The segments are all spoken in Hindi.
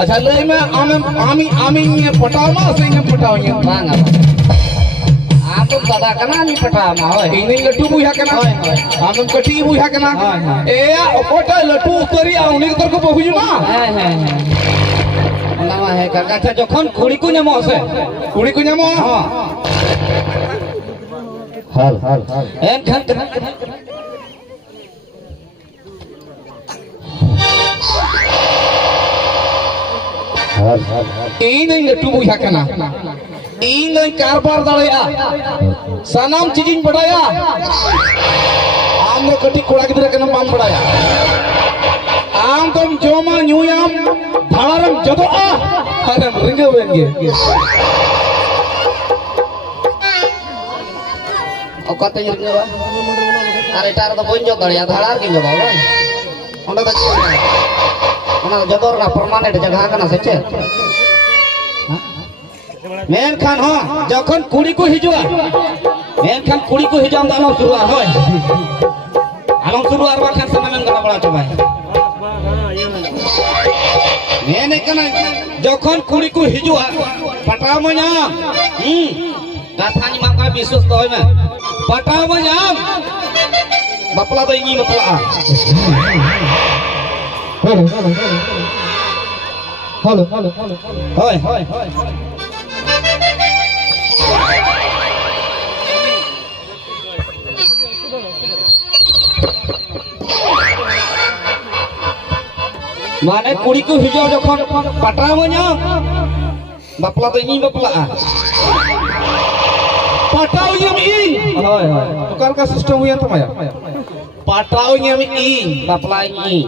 अच्छा ले मैं आमी ये पटामा से ये पटावnya bang aku dadah kana ni pertama hoy ini latu buya kana amem kati buya kana ya okota latu utari auni tor ko bahujuna nama he kakak jokhon kuri ku nyamo ase kuri ku nyamo hal kan ini latu buya kana ini karbar dalaya sanam cicing badaya amro kati kura gidra kana bam badaya am tom joma nyuyam dhalaram jadoa haram ringawenge okata nyirga are tar da bonjo dalaya dhalar ki joba bang onda da ona jador na permanen jagah kana seche मेनखान हो जखन कुड़ी को हिजुआ मेनखान कुड़ी को हिजाम दालो शुरुआत होय आलम शुरुआत बाखान सनमेन गना बड़ा चबाय मेने कना जखन कुड़ी को हिजुआ पटामया गाथानी माका विश्वास तो होय में पटामया बापला तो इंगी बापला हेलो होय माने कुड़ी को हिजो जखन पटावnya बापला तो इंगी बापला पटावnya ing होय tukar ka sistem huyan tamaya pataonya ing बापला इंगी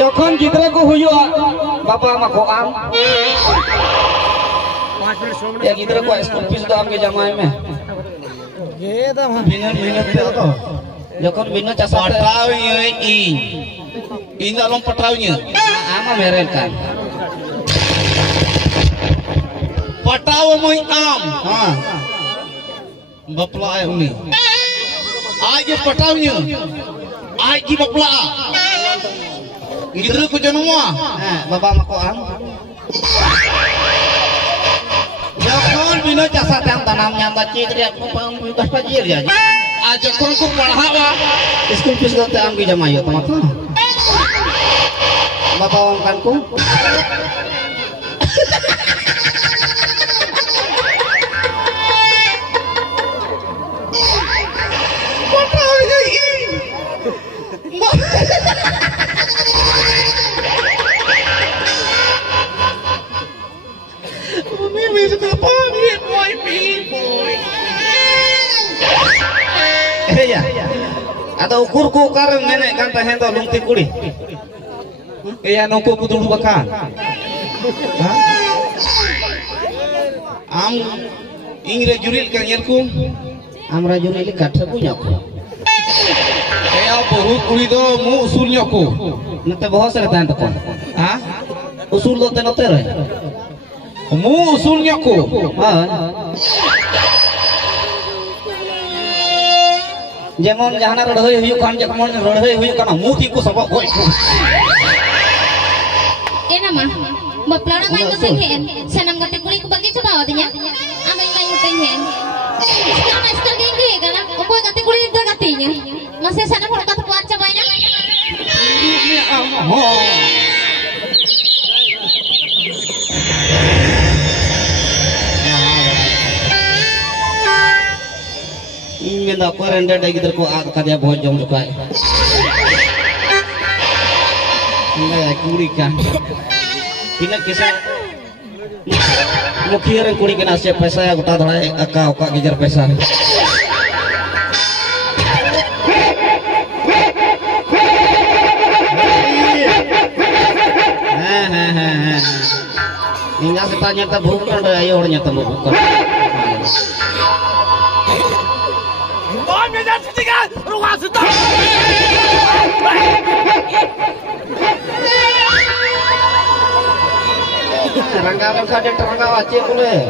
जखन गिदरा को हुआ बापा मा को आम या गिदरा को स्कूल फीस दाम के जमाए में ये दा minat to जखन बिना चसा pataonya ing dalam pataonya ama meren kan patawa moy am bapla ay uni aja pataonya aja bapla gidra ko janwa बाबा मा को आम जखन बिना चसा तम tanam nyanda cigri aku pam das pajir ya aja kon ko padhawa school fees दते आम की जमायो तमा तो बाबा kan ku pataonya ing Mimi kenapa boy ya atau ukur ku kareng nenek kan tahen to lungti kuri ya nongko kudu bakan am ingre juril kan yerku আমরা জন্য এলি কাঠা পুnya ko ya bahu kuri do mu usulnya ko nate bahasa sare tan to ha usul do tenote re mu usulnya ko যেমন জাহানা রড়হই হুয়ু কান যেমন রড়হই হুয়ু কানা মুতি কো সব কই এনা মা baplara main ko singhen sanam gate kuri ko bagi coba awatnya amai main ko singhen sekal gengge kana ko gate kuri itu gatinya masih sanam hol kata kuat coba nya ingin dak renda dak gider ko ad kadya bahon jong jukai enggak kuri kan Kina kisah mukhir kuri kena siap pesa ya gota dhalai aka oka gijar pesa hingga setanya tak bukan ada ayo orangnya tak bukan Rangga saja terangga wajib boleh.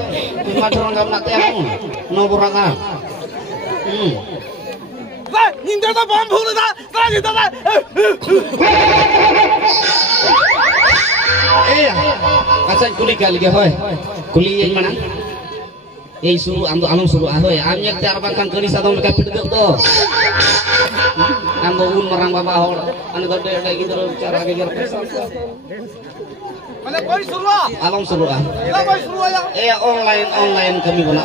Lima terangga nak temu, nomor rangga. Ninja tak bom bulu tak, tak. Asal kuli kali ke hoy. Kuli yang mana? Suruh am do alum suruh hoy. Am yak te arban kan kali sadong ka pidgak to. Am do un marang baba hor. Anu gede kayak gitu cara geger. Mana koi suruh? Alum suruh. Ila koi suruh ya. Online kami guna.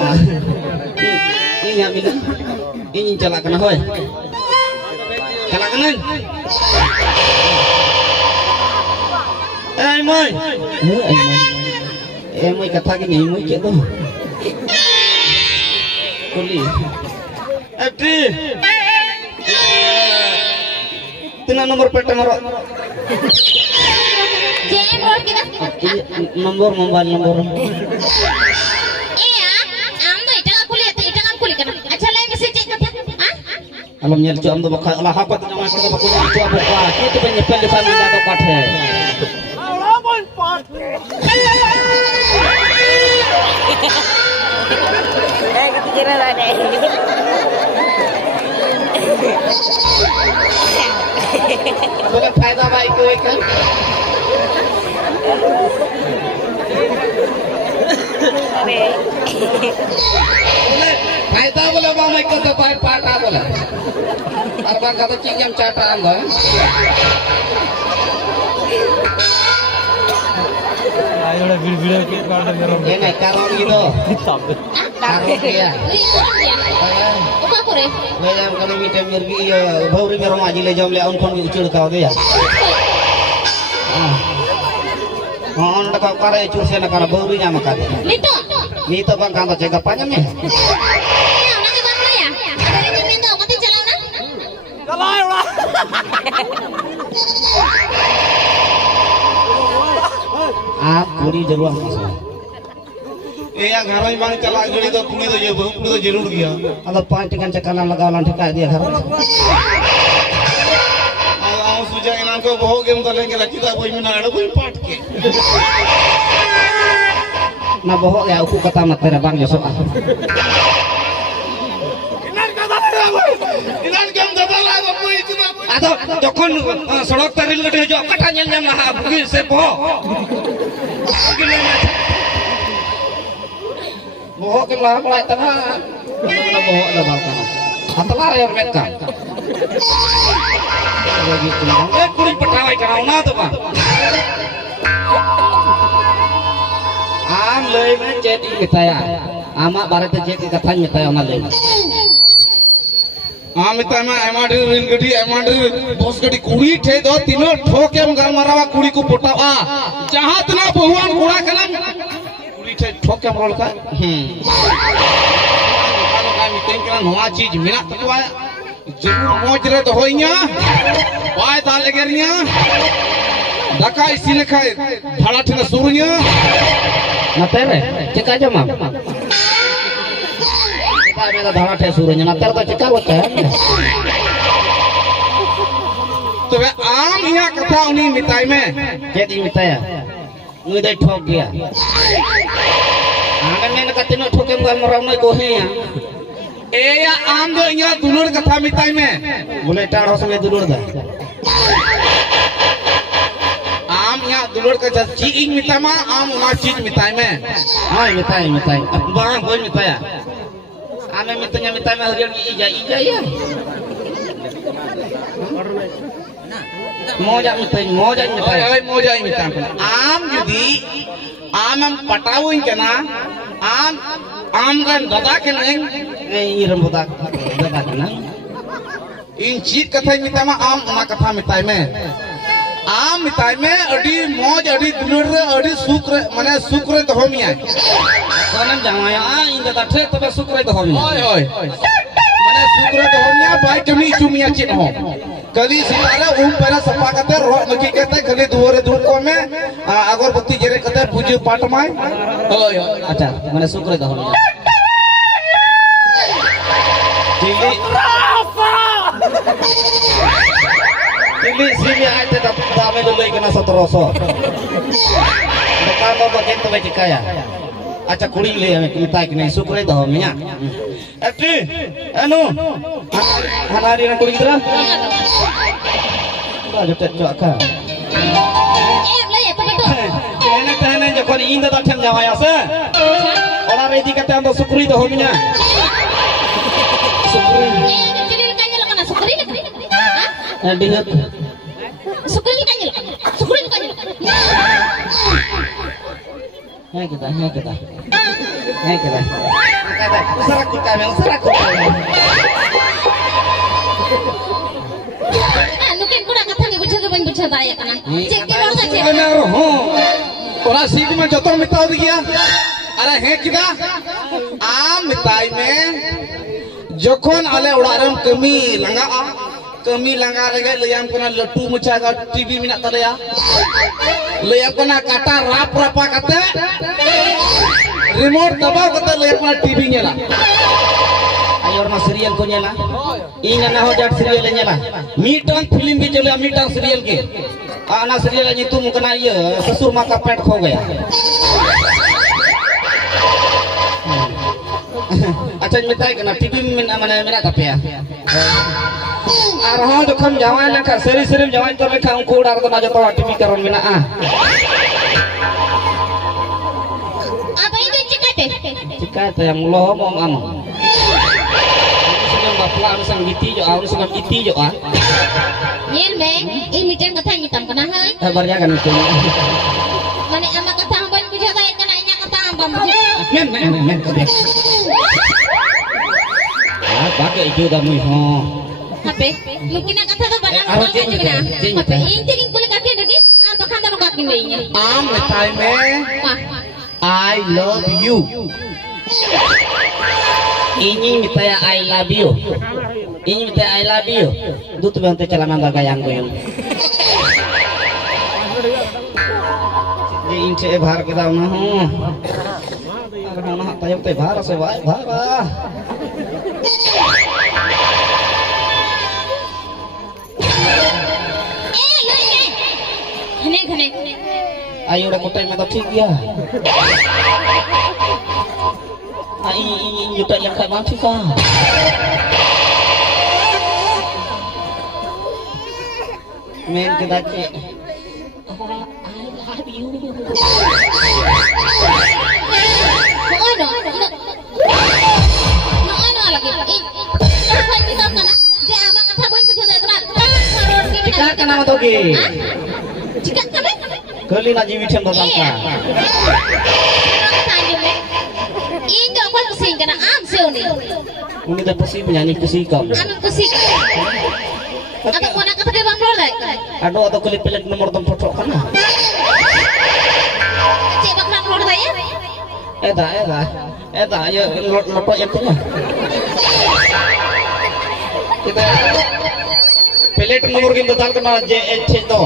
Ini ya bina. Ini calak kena hoy. Calak kena. Moy. Moy kata gini moy ke tu. Kuli. Abdi. Tina nomor peta maro. Jangan roll kita. Nomor mobile nomor. Iya, ando itu kan kuli kan. Acha lain mesti cek kata. Alam nyel cu am do bakal Allah hapat nama ko ko cu apa ko. Itu penyepel di sana jatuh pathe. Kepikiran ada. Bukan faedah baik kowe kan. Faedah boleh baik kata patah boleh. Arban kata cingam cataan dah. Ini karong gitu. Karong ya. Apa kore? Lejam kalau kita mirgi ya, bauri merong aji lejam le angkon ucul kau tu ya. On tak kare ucul saya nak kara bauri nya makan. Nito bang kanto cekap panjang ni. Iya, nak bang ya. Ada yang minta mati jalan na? Kalai lah. Kuri jeruang. yang harus bang calak gini tu jerur gया. Ada pantingan cekalan लगावलन ठिका दिया घर. Aku suja inan ko boh game tu lagi lagi tak boleh mina ada boleh part ke. Na boh ya aku kata materi bang Yosef. Inan game tu lah aku itu tak. Atau jokon sodok taril gede jok katanya nyam lah bugi se boh. Boh ke lah mulai tengah. Na boh ada balkan. Atlah ya mereka. Begitu. Kuring petawai karau na tu bang. Am lei me jadi mitaya. Ama barat jadi kata mitaya ama lei. Amit ama amadir rin gadi amadir bos gadi kuri the do tino thokem gar marawa kuri ko potawa. Jahat na bohuan kura kalam kuri the thokem rol ka. Kalau kami tengkelan hoa चीज मिला तो जरूर मौज रे तो होइया पाय दाल एगरनिया दका इसी ने खाए भाड़ा ठेला सुरनिया Nater cek aja mam. Kita beda dhawa teh suruhnya nater तो cek awat है. तो वे आम यहाँ कथा उन्हीं मिताई में Jadi mitaya. Ngudai ठोक गया. Angan ने कतिनो ठोके मुका मराउने कोहे ya. या आम दो यहाँ दुलर कथा मिताई में Mulai taruh sampai dulur dah. आम यहाँ दुलर का जब चीज मिताई में आम उना चीज मिताई में Hai mitai. Bang boy mitaya. Ame mitanya mitai mah harian ija ya. Moja mitai. ओए मोजा ही मिताई में आम यदि आम हम पटाऊं क्या ना आम गन दादा के नहीं Ini rembutak. Dapat kena. इन चीज कथा मिताई में आम उना कथा मिताई में आम मिताई में अड़ी मौज अड़ी दुलर रे अड़ी माने सुख रे तो होमिया Konan jangan ya. Ini dah trek tapi sukrai tu hobi. ओए माने सुख रे तो होमिया भाई कमी चुमिया चिन हो कली सितारा पहला सफा करते रो लगी कहते कली दुआरे धूप को में अगरबत्ती जरे कहते पूजे पाठ में ओए Acha, mana sukrai tu hobi. Ini sini aja dapat dame dulu kena satu rosok. Dekat lo bagian tu baca kaya. Acha kuring le kita kena sukrai tu hobi ya. anu Hanari nak kuring terang. Dah jutet cuak ka. Lah ya, apa tu? कहने कहने जब ᱛᱮᱢ ᱡᱟᱶᱟᱭᱟ ᱥᱮ ᱚᱲᱟᱜ ᱨᱮ ᱤᱫᱤ ᱠᱟᱛᱮ ᱟᱢ ᱫᱚ ᱥᱩᱠᱨᱤ ᱫᱚᱦᱚ ᱢᱮᱭᱟ ᱥᱩᱠᱨᱤ Jadi kanya lo kana sukri ni. ᱰᱤᱦᱟᱹᱛ Sukri ni kanya lo kana. Sukri ni kanya lo kana. hei kita usaha kita Nukin kuda kata ngi bucha daya kana. Cek ke ror cek. benar orang seat में जतो मिता दिया अरे है किदा आम मिताई में जोखन आले उड़ारम कमी लंगा लगे लयाम कोना लटू मुचा का टीवी मिना तलेया लयाम कोना काटा राप रापा कते रिमोट दबाव कते लयाम कोना टीवी नेला ayo orang serial ko nyala ini na ho jat serial nyala mitang film bi chole mitang serial ke ana serial ni tu mukana ye ससुर माँ का पेट खो गया अच्छा मिताई kana टीवी में माने मेरा tapya ar ho jokhon jawai lekha seri jawai to lekha unku udar to na joto TV karon menaa Apa itu cikate? cikate yang loh mong amo bapla sang giti jo aun sang giti jo Nyel me, ini jen kata ngitam kana hai. kabarnya kan itu Mane ama kata hambon bucha daya kana nya kata hambon bucha. men ko dek pakai itu dah mui ho Hape, mungkin kata tu banyak Aro orang cek macam nyata, mana? cek Hape, nyata. ini jadi kulit kaki lagi, apa kan tahu kaki mainnya? आम मिताई में Wah, I love you ini mitaya I love you ini mitaya I love you du tu bante chala manda gayang ko yun ye inche bhar ke daw na ho ar na tayo te bhar se vai bhara घने ayo udah kotai mata ठीक ya ini juga yang kayak mati kah men kita cek Cika kenapa tuh ki? Cika kami? Kali nak jiwi cem datang ka. Ini aku pusing kena am ni. Ini dah pusing menyanyi kusikam. Anu pusing. Atau mana kata dia bang lagi? Aduh atau kulit pelik nomor tempat kana. Cik bang lor saya? Eta, ayo lotok yang punya. Kita pelik nomor kita datang kena JH to.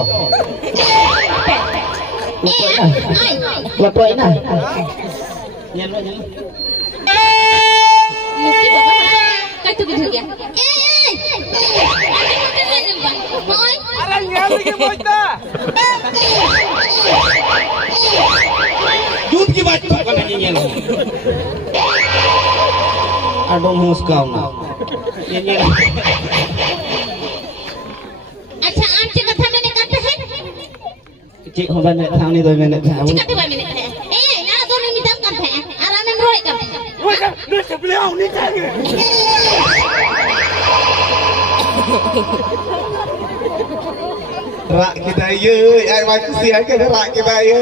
Lotok ina. Nyalo. Mesti bapak kayak tu gitu ya. Arang ngali ke bocta. दूध की बात तो करना नहीं है अडोम मुस्कान ना ये अच्छा आप जी कथा मैंने कहते हैं जी हो बने थाने दो मैंने जी कहते हैं मैंने ना दोनों मिताम करते हैं आराम में रोए करते हैं Woi, ni sebelah ni jangan. rak kita ye ai mai kusia ke rak kita ye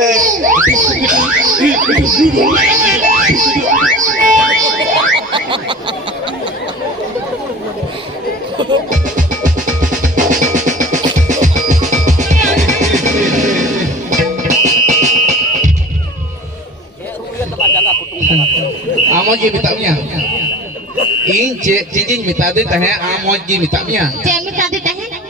amo ji mitamnya ing cicing mita de teh amo ji mitamnya cek minta देते हैं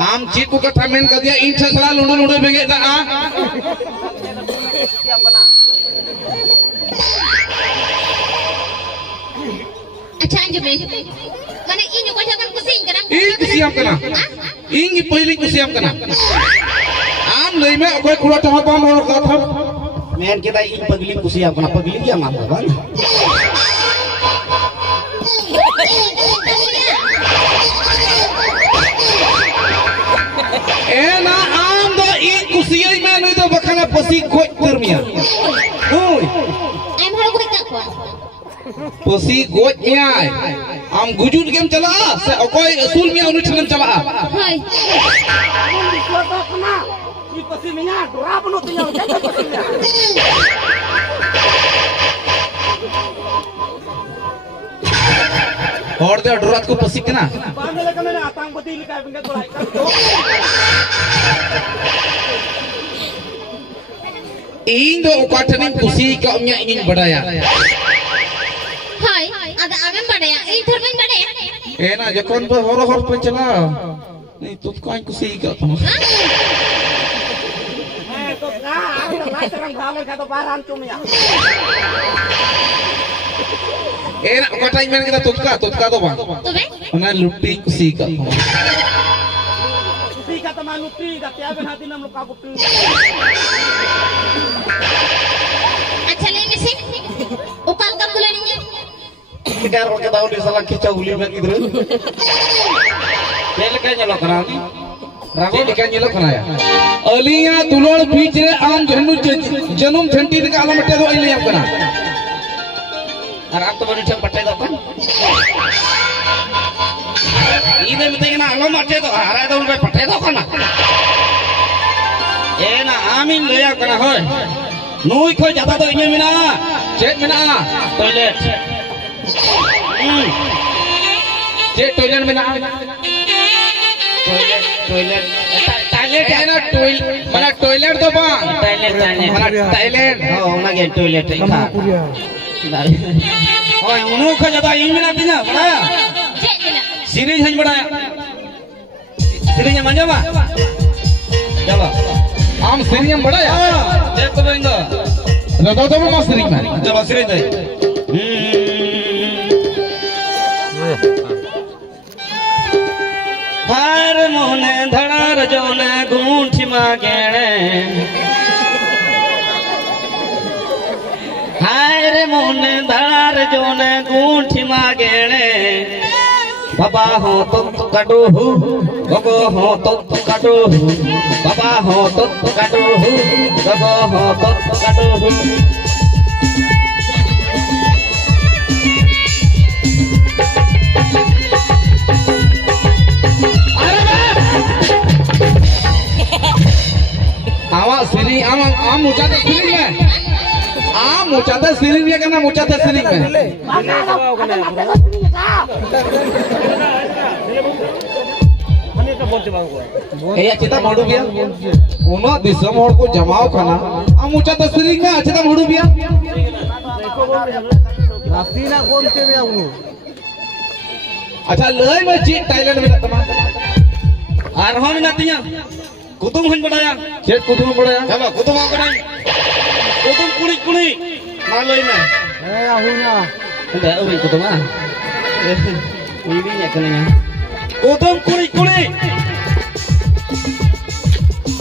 आम चीज को कथा मेन कर दिया इन छसला लुंडो लुंडो बेगे दा आ अच्छा अंजू में माने इन को जगन कुसिंग करा इन कुसियाम कना इन पहली कुसियाम कना आम लई में कोई कुड़ा तो बम और कथा main kita ing pagili kusiam kena pagili dia mah bang पसी गोज न्याय आम गुजुन केम चला से अकोय असूल मिया उनि ठनम चला हाय Ini pasti minyak, berapa nu tinggal jaga pastinya. और दे डरात को पसी कना Banda la kamera atang pati li kai pinggir tulai kan. इन दो उकाठनी खुशी का उन्या इन बढ़ाया हाय ada amen badaya ini termain badaya ए ना जकोन पे हर पे चला नहीं तो काई खुशी का तुम To ka, aku serang khamer ka to baran cumia. ए ना उकाठाई में kita तुतका तो बा tuh be उना लुट्टी खुशी का Uti kata manuti, kata aben hati nam luka putu. अच्छा ले मिसी ukal kam dulu ninya sekarang kita tahu di salah kicau uli bang gitu ये लेकर चलो करा रावण लेकर चलो करा या अलिया दुलोड़ बीच रे आम जन्नु जन्म घंटी का आलम मटे दो इले हम करा और आप तो बड़ी ठक पट्टे दो कन इने में तेना आलम मटे दो हरा दो उनके पट्टे दो कना ए ना आमीन लेया करा होय नोई खोय जाता तो इने मिना चेक मिना टॉयलेट चेक टॉयलेट मिना टॉयलेट है ना mana toilet तो bang mana toilet oh lagi toilet ka oh unu kha jada ini mina tina bada cek dina siri hanya bada sirinya manja ba coba am sirinya bada ya cek to bang rada to mas siri ma coba siri deh हार मोने धड़ार जोने गूंठी मागेणे हार मोने धड़ार जोने गूंठी मागेणे बाबा हो तो काटो हु गगो हो तो काटो हु बाबा हो तो काटो हु गगो हो तो काटो who awak siri am mucata siri में am mucata siri dia kena mucata siri में eh kita mau biar uno disam hor ko jamaw kana am mucata siri में kita mau biar Rastina konte be unu. अच्छा लय में चीज टाइलैंड में तमा आरहन नातिया कुतुम हन बड़ाया चेक कुदुम बड़ाया चलो कुतुम आ कनाई कुतुम कुड़ी कुड़ी मालोई में Ahunya. enggak ubi kutung ah ubi nya kenanya kutung kuri kuri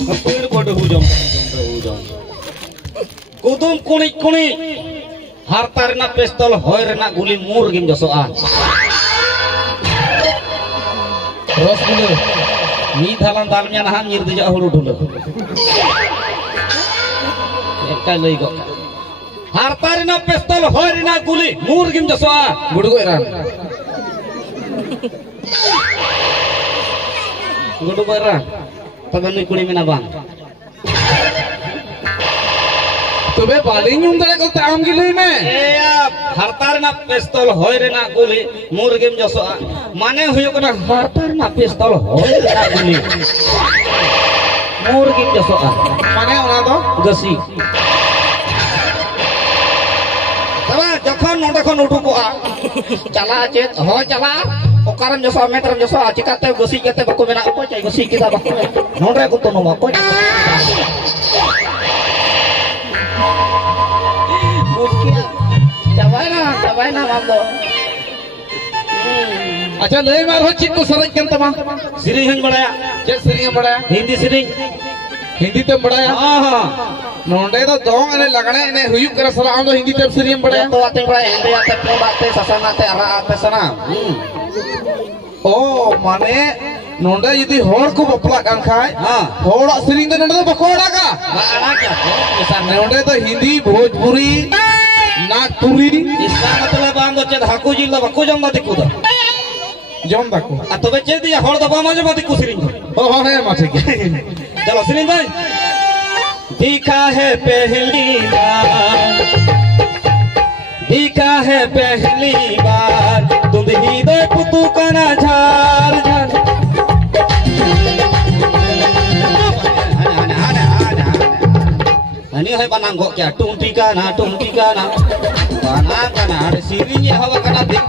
ngapir bodoh hujung kutung kuri kuri harta rena pistol hoy rena guli mur gim josoa terus dulu ni dalam dalamnya nahan nyir dijak hulu dulu ekal lagi kok harta rena pistol hoy rena guli mur gim josoa gudu ko iran gudu barang pagani kuli mina bang तुम्हें बालिंग उंदरे को ताम गिले में harta rena pistol hoy rena guli mur gim josoa mane huyuk na harta rena pistol hoy rena guli mur gim josoa माने उना तो gasi tara jokhon nonde khon udukoa chala cet hoy chala okaran josoa metram josoa cikate gasi kate bako mena apa cai gasi kita bako nonde ko to no bako cabai na mamdo अच्छा ले मार हो चिक को सरज केन तमा siri hon badaya जे सरिया बड़ाया hindi siri हिंदी ते बड़ाया ha ha नोंडे तो दोंग अने लगणे ने हुयुक कर सला आम तो हिंदी ते सरिया बड़ाया to ate badaya hindi ate punda ate sasana ate ara ate sana ओ माने नोंडे यदि होड़ को बपला कान खाय हां होड़ सरिंग तो नोंडे तो बकोड़ा का ana kya misal नोंडे तो हिंदी भोजपुरी नाक तुरी इसका मतलब आम दो चेद हाकू जिल दो बाको जम बाती कूदा जम दाको तबे चेद दिया हड़ दो बामा जम बाती कुसरिंग ओ हाँ है माथे के चलो सुनिन भाई दिखा है पहली बार तुम ही दो पुतु का ना झार झार ini hai banang kok ya tung tika na banang kana ada sirinya hawa kana dik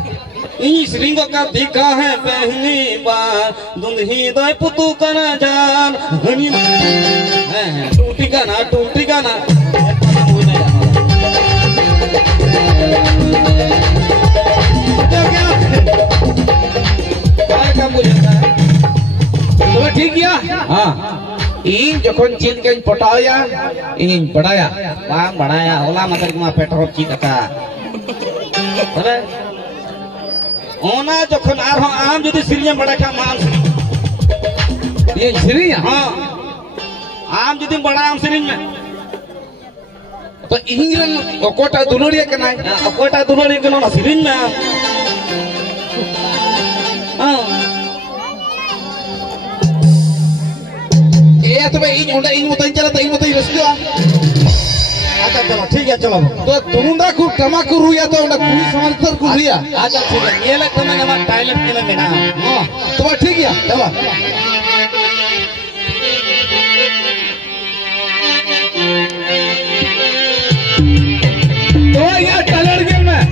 ini sering kok ka dikha hai pehli baar dundhi doi putu kana jaan hani tung tika na क्या काम बुझता है तो ठीक किया हाँ इन जखन चीन के पटाया इन पढ़ाया bang बढ़ाया ओला मतलब कि पेट्रोल चीज का अरे ओना जखन आर हम आम जदि सिरिया बड़ा का माम ये श्री हां आम जदि बड़ा आम सिरिन में तो इंग्रन ओकोटा दुलोरिया के ना अकोटा दुलोरी के ना सिरिन में हां ये तो भाई इन मत चला तो इन मत रस्किया अच्छा चलो ठीक है चलो तो तुमुंदा को तमाकू रुया तो उंडा पुलिस समांतर को रुया अच्छा ठीक है ये लग तुम्हें हमारा टॉयलेट के में ना हां तो ठीक है चलो तो ये कलर गेम में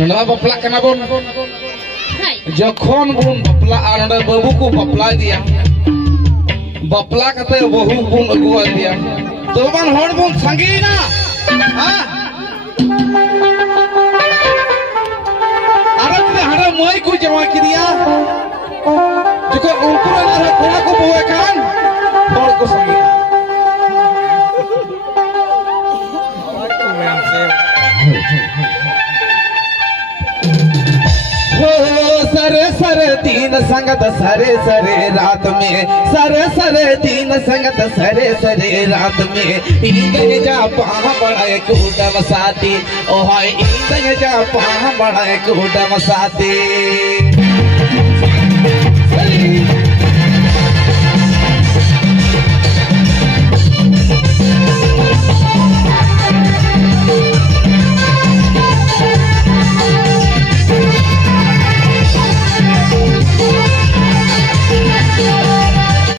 नंदा बपला कना बोन जखन बुन बपला आनंद बाबू को बपला दिया बपला कते बहु बुन अगुआ दिया तो बन हड़ बुन संगी ना हां अरे ते हड़ा मई को जमा की दिया जको उनको ना कोना को बोए कान हड़ को संगी सरे सरे तीन संगत सरे सरे रात में सरे सरे तीन संगत सरे सरे रात में इंदन जा पाह बड़ाए कूडम साथी ओ हाय इंदन जा पाह बड़ाए कूडम साथी